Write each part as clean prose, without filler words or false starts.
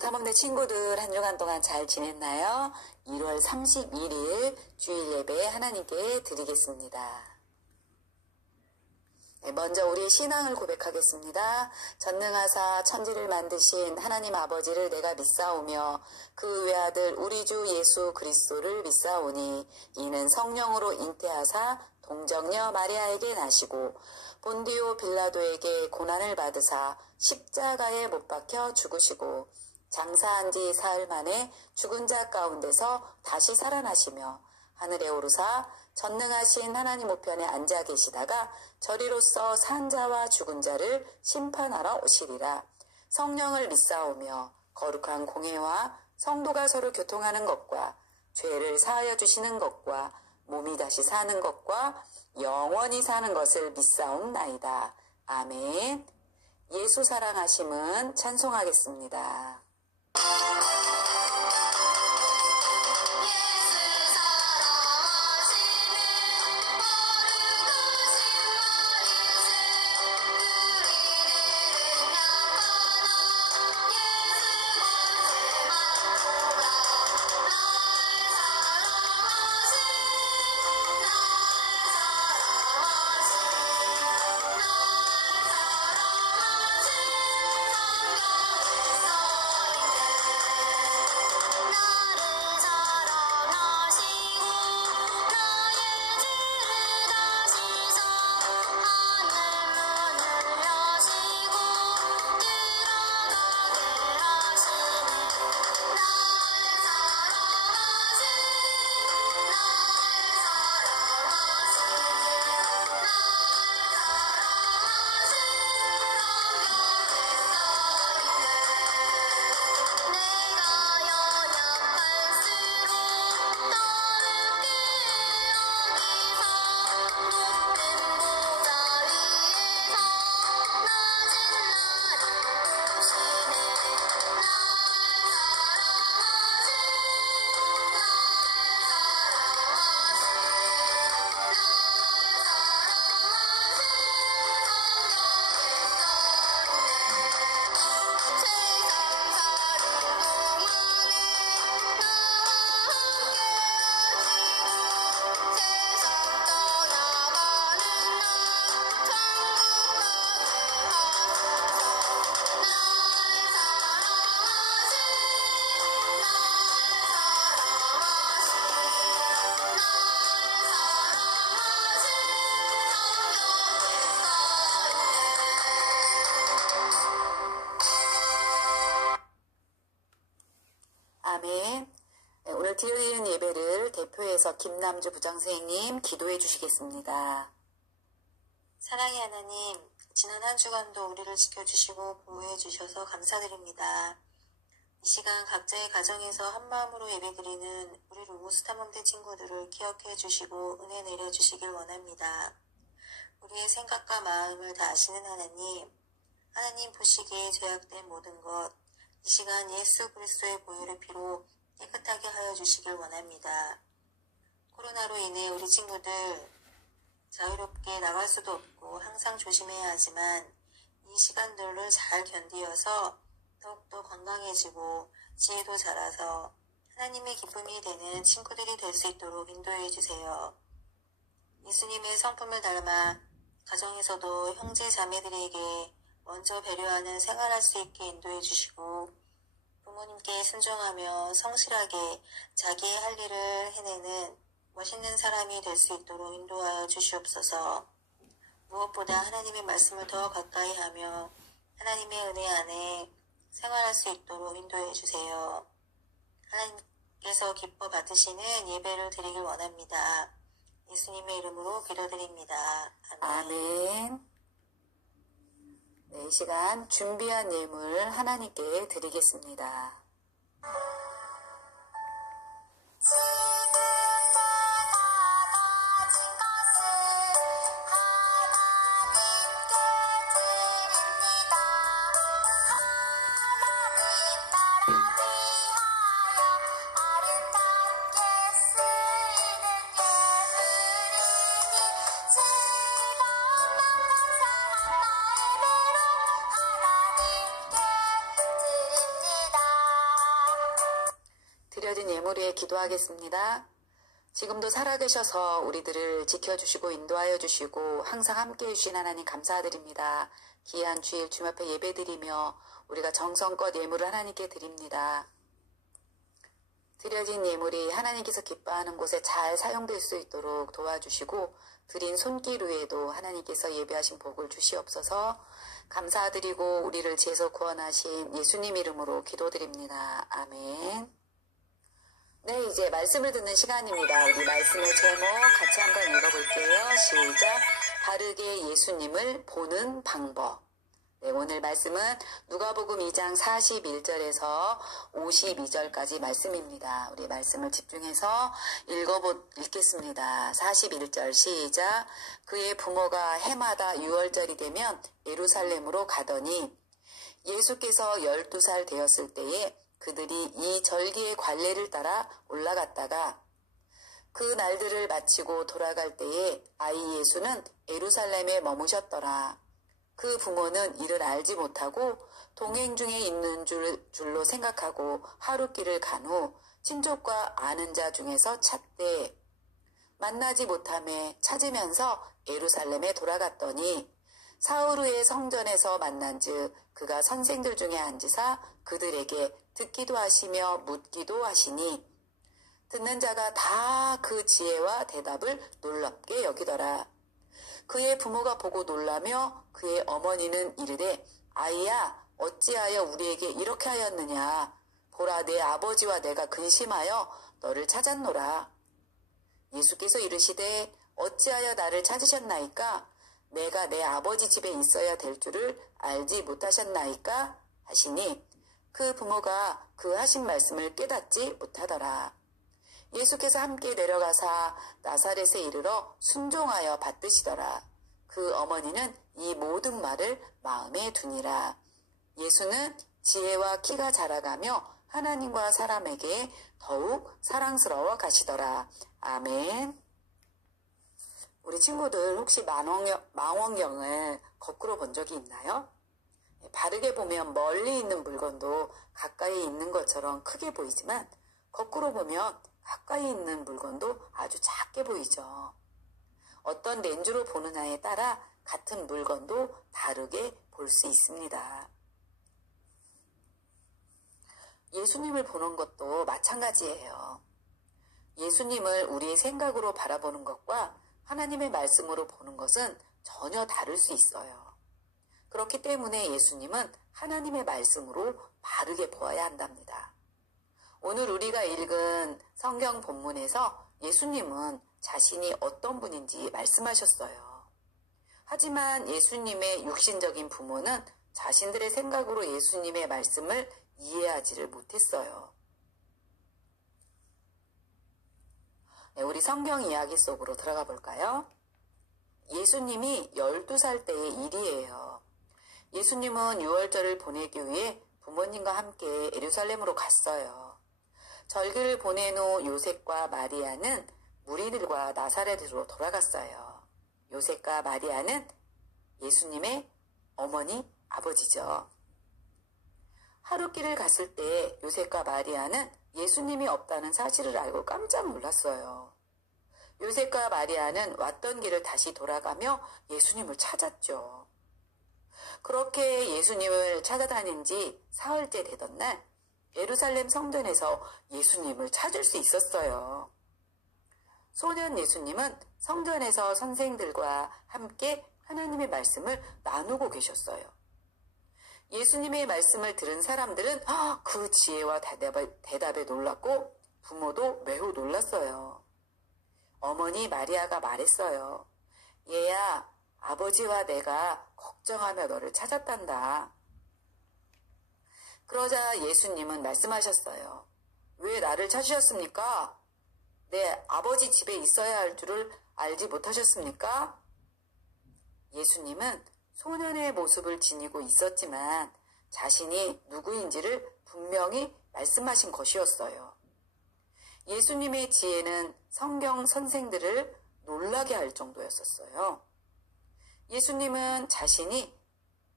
탐험대 친구들 한 주간 동안 잘 지냈나요? 1월 31일 주일 예배 하나님께 드리겠습니다. 먼저 우리의 신앙을 고백하겠습니다. 전능하사 천지를 만드신 하나님 아버지를 내가 믿사오며 그 외아들 우리 주 예수 그리스도를 믿사오니 이는 성령으로 잉태하사 동정녀 마리아에게 나시고 본디오 빌라도에게 고난을 받으사 십자가에 못 박혀 죽으시고 장사한 지 사흘 만에 죽은 자 가운데서 다시 살아나시며 하늘에 오르사 전능하신 하나님 우편에 앉아 계시다가 저리로서 산 자와 죽은 자를 심판하러 오시리라. 성령을 믿사오며 거룩한 공회와 성도가 서로 교통하는 것과 죄를 사하여 주시는 것과 몸이 다시 사는 것과 영원히 사는 것을 믿사옵나이다. 아멘. 예수 사랑하심은 찬송하겠습니다. 아멘. 오늘 드리는 예배를 대표해서 김남주 부장선생님 기도해 주시겠습니다. 사랑의 하나님, 지난 한 주간도 우리를 지켜주시고 보호해 주셔서 감사드립니다. 이 시간 각자의 가정에서 한마음으로 예배드리는 우리 로고스 탐험대 친구들을 기억해 주시고 은혜 내려주시길 원합니다. 우리의 생각과 마음을 다 아시는 하나님 보시기에 죄악된 모든 것, 이 시간 예수 그리스도의 보혈의 피로 깨끗하게 하여 주시길 원합니다. 코로나로 인해 우리 친구들 자유롭게 나갈 수도 없고 항상 조심해야 하지만 이 시간들을 잘 견디어서 더욱더 건강해지고 지혜도 자라서 하나님의 기쁨이 되는 친구들이 될 수 있도록 인도해 주세요. 예수님의 성품을 닮아 가정에서도 형제 자매들에게 먼저 배려하는 생활할 수 있게 인도해 주시고 부모님께 순종하며 성실하게 자기의 할 일을 해내는 멋있는 사람이 될 수 있도록 인도하여 주시옵소서. 무엇보다 하나님의 말씀을 더 가까이 하며 하나님의 은혜 안에 생활할 수 있도록 인도해 주세요. 하나님께서 기뻐 받으시는 예배를 드리길 원합니다. 예수님의 이름으로 기도드립니다. 아멘. 네, 이 시간 준비한 예물 하나님께 드리겠습니다. 하나님께 드립니다. 드려진 예물 위에 기도하겠습니다. 지금도 살아계셔서 우리들을 지켜주시고 인도하여 주시고 항상 함께해 주신 하나님 감사드립니다. 귀한 주일 주님 앞에 예배드리며 우리가 정성껏 예물을 하나님께 드립니다. 드려진 예물이 하나님께서 기뻐하는 곳에 잘 사용될 수 있도록 도와주시고 드린 손길 위에도 하나님께서 예배하신 복을 주시옵소서. 감사드리고 우리를 죄에서 구원하신 예수님 이름으로 기도드립니다. 아멘. 네, 이제 말씀을 듣는 시간입니다. 우리 말씀의 제목 같이 한번 읽어볼게요. 시작. 바르게 예수님을 보는 방법. 네, 오늘 말씀은 누가복음 2장 41절에서 52절까지 말씀입니다. 우리 말씀을 집중해서 읽겠습니다. 41절 시작. 그의 부모가 해마다 6월절이 되면 예루살렘으로 가더니 예수께서 12살 되었을 때에 그들이 이 절기의 관례를 따라 올라갔다가 그 날들을 마치고 돌아갈 때에 아이 예수는 예루살렘에 머무셨더라. 그 부모는 이를 알지 못하고 동행 중에 있는 줄로 생각하고 하룻길을 간 후 친족과 아는 자 중에서 찾되 만나지 못함에 찾으면서 예루살렘에 돌아갔더니 사흘 후에 성전에서 만난즉 그가 선생들 중에 앉으사 그들에게 듣기도 하시며 묻기도 하시니 듣는 자가 다 그 지혜와 대답을 놀랍게 여기더라. 그의 부모가 보고 놀라며 그의 어머니는 이르되 아이야 어찌하여 우리에게 이렇게 하였느냐. 보라 내 아버지와 내가 근심하여 너를 찾았노라. 예수께서 이르시되 어찌하여 나를 찾으셨나이까. 내가 내 아버지 집에 있어야 될 줄을 알지 못하셨나이까 하시니 그 부모가 그 하신 말씀을 깨닫지 못하더라. 예수께서 함께 내려가사 나사렛에 이르러 순종하여 받드시더라. 그 어머니는 이 모든 말을 마음에 두니라. 예수는 지혜와 키가 자라가며 하나님과 사람에게 더욱 사랑스러워 가시더라. 아멘. 우리 친구들 혹시 망원경을 거꾸로 본 적이 있나요? 바르게 보면 멀리 있는 물건도 가까이 있는 것처럼 크게 보이지만 거꾸로 보면 가까이 있는 물건도 아주 작게 보이죠. 어떤 렌즈로 보느냐에 따라 같은 물건도 다르게 볼 수 있습니다. 예수님을 보는 것도 마찬가지예요. 예수님을 우리의 생각으로 바라보는 것과 하나님의 말씀으로 보는 것은 전혀 다를 수 있어요. 그렇기 때문에 예수님은 하나님의 말씀으로 바르게 보아야 한답니다. 오늘 우리가 읽은 성경 본문에서 예수님은 자신이 어떤 분인지 말씀하셨어요. 하지만 예수님의 육신적인 부모는 자신들의 생각으로 예수님의 말씀을 이해하지를 못했어요. 네, 우리 성경 이야기 속으로 들어가 볼까요? 예수님이 12살 때의 일이에요. 예수님은 유월절을 보내기 위해 부모님과 함께 예루살렘으로 갔어요. 절기를 보낸 후 요셉과 마리아는 무리들과 나사렛으로 돌아갔어요. 요셉과 마리아는 예수님의 어머니, 아버지죠. 하룻길을 갔을 때 요셉과 마리아는 예수님이 없다는 사실을 알고 깜짝 놀랐어요. 요셉과 마리아는 왔던 길을 다시 돌아가며 예수님을 찾았죠. 그렇게 예수님을 찾아다닌 지 사흘째 되던 날 예루살렘 성전에서 예수님을 찾을 수 있었어요. 소년 예수님은 성전에서 선생들과 함께 하나님의 말씀을 나누고 계셨어요. 예수님의 말씀을 들은 사람들은 그 지혜와 대답에 놀랐고 부모도 매우 놀랐어요. 어머니 마리아가 말했어요. 얘야, 아버지와 내가 걱정하며 너를 찾았단다. 그러자 예수님은 말씀하셨어요. 왜 나를 찾으셨습니까? 내 아버지 집에 있어야 할 줄을 알지 못하셨습니까? 예수님은 소년의 모습을 지니고 있었지만 자신이 누구인지를 분명히 말씀하신 것이었어요. 예수님의 지혜는 성경 선생들을 놀라게 할 정도였었어요. 예수님은 자신이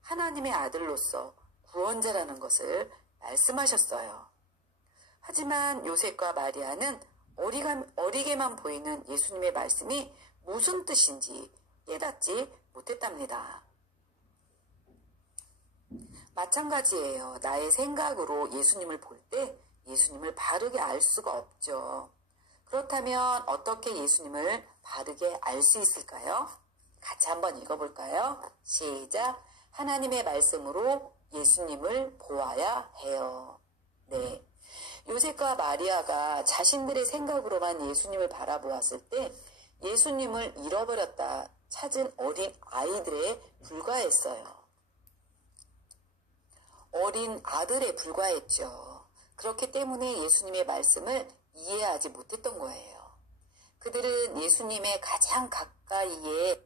하나님의 아들로서 구원자라는 것을 말씀하셨어요. 하지만 요셉과 마리아는 어리게만 보이는 예수님의 말씀이 무슨 뜻인지 깨닫지 못했답니다. 마찬가지예요. 나의 생각으로 예수님을 볼 때 예수님을 바르게 알 수가 없죠. 그렇다면 어떻게 예수님을 바르게 알 수 있을까요? 같이 한번 읽어볼까요? 시작! 하나님의 말씀으로 예수님을 보아야 해요. 네. 요셉과 마리아가 자신들의 생각으로만 예수님을 바라보았을 때 예수님을 잃어버렸다 찾은 어린 아이들에 불과했어요. 어린 아들에 불과했죠. 그렇기 때문에 예수님의 말씀을 이해하지 못했던 거예요. 그들은 예수님의 가장 가까이에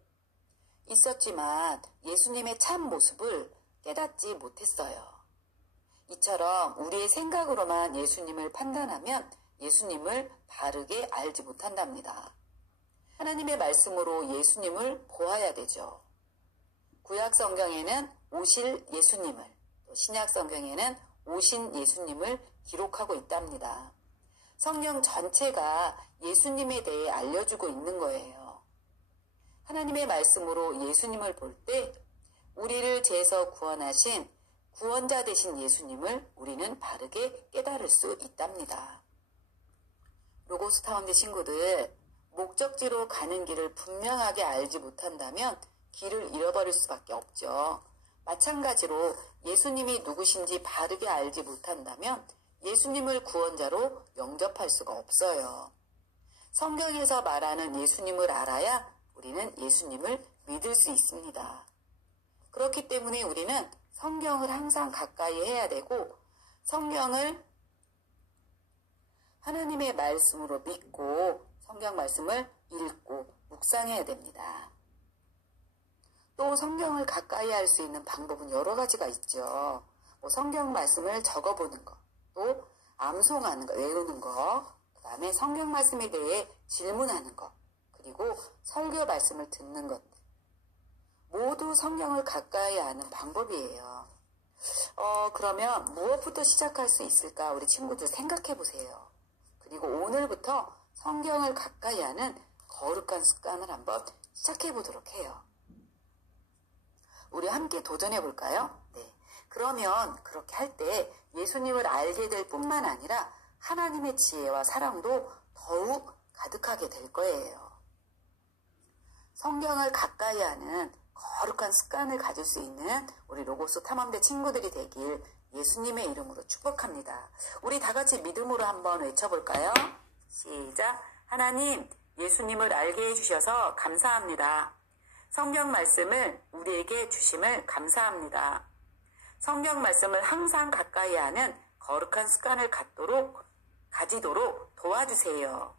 있었지만 예수님의 참 모습을 깨닫지 못했어요. 이처럼 우리의 생각으로만 예수님을 판단하면 예수님을 바르게 알지 못한답니다. 하나님의 말씀으로 예수님을 보아야 되죠. 구약 성경에는 오실 예수님을, 또 신약 성경에는 오신 예수님을 기록하고 있답니다. 성경 전체가 예수님에 대해 알려주고 있는 거예요. 하나님의 말씀으로 예수님을 볼 때 우리를 죄에서 구원하신 구원자 되신 예수님을 우리는 바르게 깨달을 수 있답니다. 로고스 타운대 친구들, 목적지로 가는 길을 분명하게 알지 못한다면 길을 잃어버릴 수밖에 없죠. 마찬가지로 예수님이 누구신지 바르게 알지 못한다면 예수님을 구원자로 영접할 수가 없어요. 성경에서 말하는 예수님을 알아야 우리는 예수님을 믿을 수 있습니다. 그렇기 때문에 우리는 성경을 항상 가까이 해야 되고 성경을 하나님의 말씀으로 믿고 성경 말씀을 읽고 묵상해야 됩니다. 또 성경을 가까이 할 수 있는 방법은 여러 가지가 있죠. 성경 말씀을 적어보는 것, 또 암송하는 것, 외우는 것, 그 다음에 성경 말씀에 대해 질문하는 것, 그리고 설교 말씀을 듣는 것, 모두 성경을 가까이 하는 방법이에요. 그러면 무엇부터 시작할 수 있을까? 우리 친구들 생각해 보세요. 그리고 오늘부터 성경을 가까이 하는 거룩한 습관을 한번 시작해 보도록 해요. 우리 함께 도전해 볼까요? 네. 그러면 그렇게 할 때 예수님을 알게 될 뿐만 아니라 하나님의 지혜와 사랑도 더욱 가득하게 될 거예요. 성경을 가까이 하는 거룩한 습관을 가질 수 있는 우리 로고스 탐험대 친구들이 되길 예수님의 이름으로 축복합니다. 우리 다 같이 믿음으로 한번 외쳐볼까요? 시작! 하나님, 예수님을 알게 해주셔서 감사합니다. 성경 말씀을 우리에게 주심을 감사합니다. 성경 말씀을 항상 가까이 하는 거룩한 습관을 가지도록 도와주세요.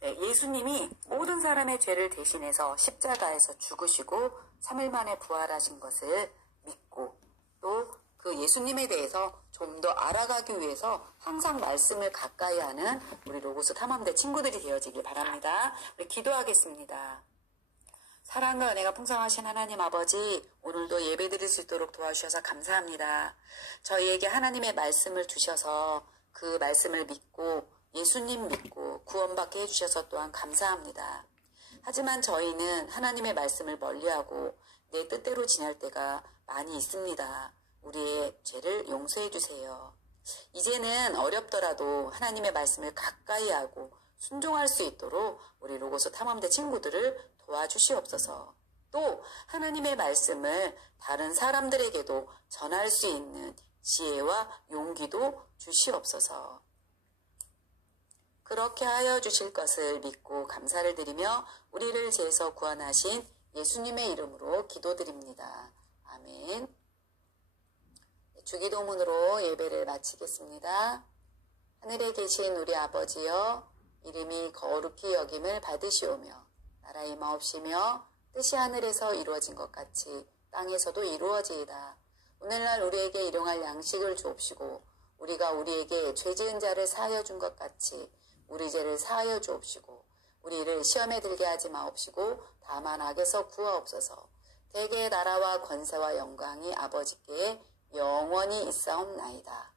네, 예수님이 모든 사람의 죄를 대신해서 십자가에서 죽으시고 3일 만에 부활하신 것을 믿고 또 그 예수님에 대해서 좀 더 알아가기 위해서 항상 말씀을 가까이 하는 우리 로고스 탐험대 친구들이 되어지길 바랍니다. 우리 기도하겠습니다. 사랑과 은혜가 풍성하신 하나님 아버지, 오늘도 예배 드릴 수 있도록 도와주셔서 감사합니다. 저희에게 하나님의 말씀을 주셔서 그 말씀을 믿고 예수님 믿고 구원받게 해주셔서 또한 감사합니다. 하지만 저희는 하나님의 말씀을 멀리하고 내 뜻대로 지낼 때가 많이 있습니다. 우리의 죄를 용서해 주세요. 이제는 어렵더라도 하나님의 말씀을 가까이 하고 순종할 수 있도록 우리 로고스 탐험대 친구들을 도와주시옵소서. 또 하나님의 말씀을 다른 사람들에게도 전할 수 있는 지혜와 용기도 주시옵소서. 그렇게 하여 주실 것을 믿고 감사를 드리며 우리를 죄에서 구원하신 예수님의 이름으로 기도드립니다. 아멘. 주기도문으로 예배를 마치겠습니다. 하늘에 계신 우리 아버지여, 이름이 거룩히 여김을 받으시오며 나라의 임하옵시며 뜻이 하늘에서 이루어진 것 같이 땅에서도 이루어지이다. 오늘날 우리에게 일용할 양식을 주옵시고 우리가 우리에게 죄 지은 자를 사하여 준 것 같이 우리 죄를 사하여 주옵시고 우리를 시험에 들게 하지 마옵시고 다만 악에서 구하옵소서. 대개의 나라와 권세와 영광이 아버지께 영원히 있사옵나이다.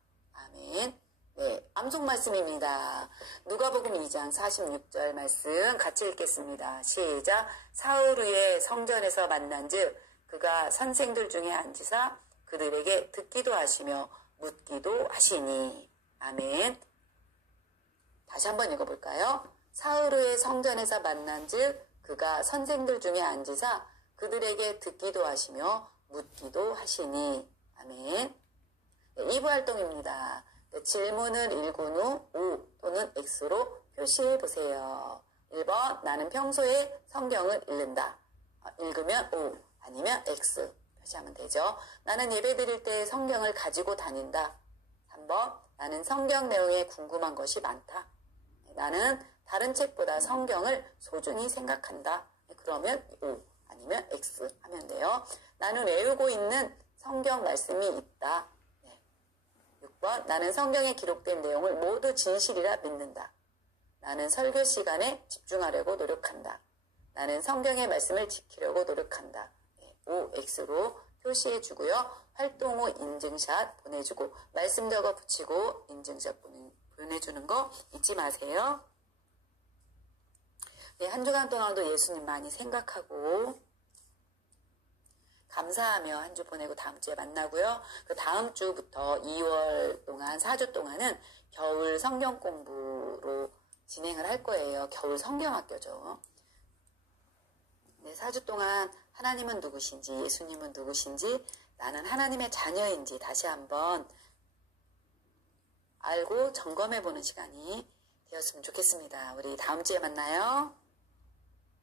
아멘. 네, 암송 말씀입니다. 누가복음 2장 46절 말씀 같이 읽겠습니다. 시작. 사흘 후에 성전에서 만난즉 그가 선생들 중에 앉으사 그들에게 듣기도 하시며 묻기도 하시니. 아멘. 다시 한번 읽어볼까요? 사흘 후에 성전에서 만난즉 그가 선생들 중에 앉으사 그들에게 듣기도 하시며 묻기도 하시니. 아멘. 네, 2부 활동입니다. 네, 질문을 읽은 후 O 또는 X로 표시해 보세요. 1번 나는 평소에 성경을 읽는다. 읽으면 O 아니면 X 표시하면 되죠. 나는 예배 드릴 때 성경을 가지고 다닌다. 3번 나는 성경 내용에 궁금한 것이 많다. 나는 다른 책보다 성경을 소중히 생각한다. 그러면 O 아니면 X 하면 돼요. 나는 외우고 있는 성경 말씀이 있다. 6번 나는 성경에 기록된 내용을 모두 진실이라 믿는다. 나는 설교 시간에 집중하려고 노력한다. 나는 성경의 말씀을 지키려고 노력한다. O, X로 표시해 주고요. 활동 후 인증샷 보내주고 말씀 적어 붙이고 인증샷 보내주는 거 잊지 마세요. 네, 한 주간 동안도 예수님 많이 생각하고 감사하며 한 주 보내고 다음 주에 만나고요. 그 다음 주부터 2월 동안 4주 동안은 겨울 성경 공부로 진행을 할 거예요. 겨울 성경학교죠. 네, 4주 동안 하나님은 누구신지 예수님은 누구신지 나는 하나님의 자녀인지 다시 한번 알고 점검해보는 시간이 되었으면 좋겠습니다. 우리 다음 주에 만나요.